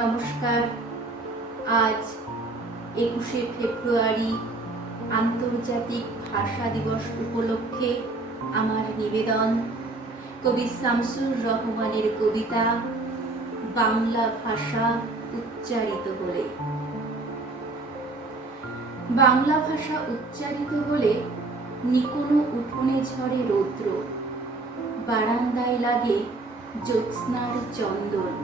নমস্কার। আজ একুশে ফেব্রুয়ারি আন্তর্জাতিক ভাষা দিবস উপলক্ষে আমার নিবেদন। কবি শামসুর রহমানের কবিতা বাংলা ভাষা উচ্চারিত হলে। বাংলা ভাষা উচ্চারিত হলে নিকোনো উঠোনে ঝরে রৌদ্র, বারান্দায় লাগে জ্যোৎস্নার চন্দন।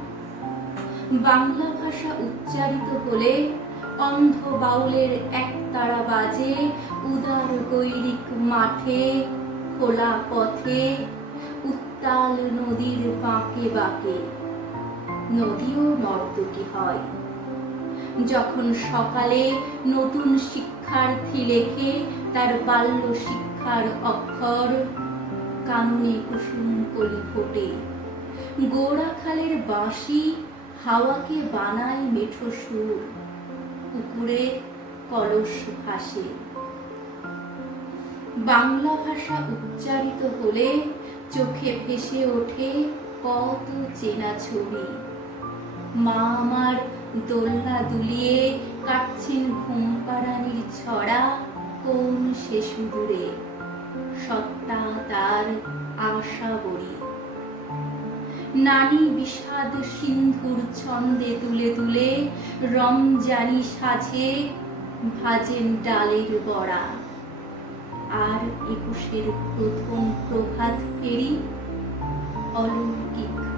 বাংলা ভাষা উচ্চারিত হলে অন্ধ বাউলের একতারা বাজে, উদার গৈরিক মাঠে, খোলা পথে, উত্তাল নদীর বাঁকে বাঁকে। নদীও নর্তকী হয়। যখন সকালে নতুন শিক্ষার্থী লেখে তার বাল্য শিক্ষার অক্ষর, কাননে কুসুম কলি ফোটে। গোড়াখালের বাঁশি হাওয়াকে বানায় মেঠো সুর, পুকুরে কলস ভাসে। বাংলা ভাষা উচ্চারিত হলে চোখে ভেসে ওঠে কত চেনা ছবি। মা আমার দোলনা দুলিয়ে কাটছেন ঘুমপাড়ানির ছড়া কোন সে সুদূরে। সত্তা তার আশা নানি বিষাদ সিন্ধুর ছন্দে তুলে তুলে রমজানি সাজে ভাজেন ডালের বড়া। আর একুশের প্রথম প্রভাত ফেরি অলৌকিক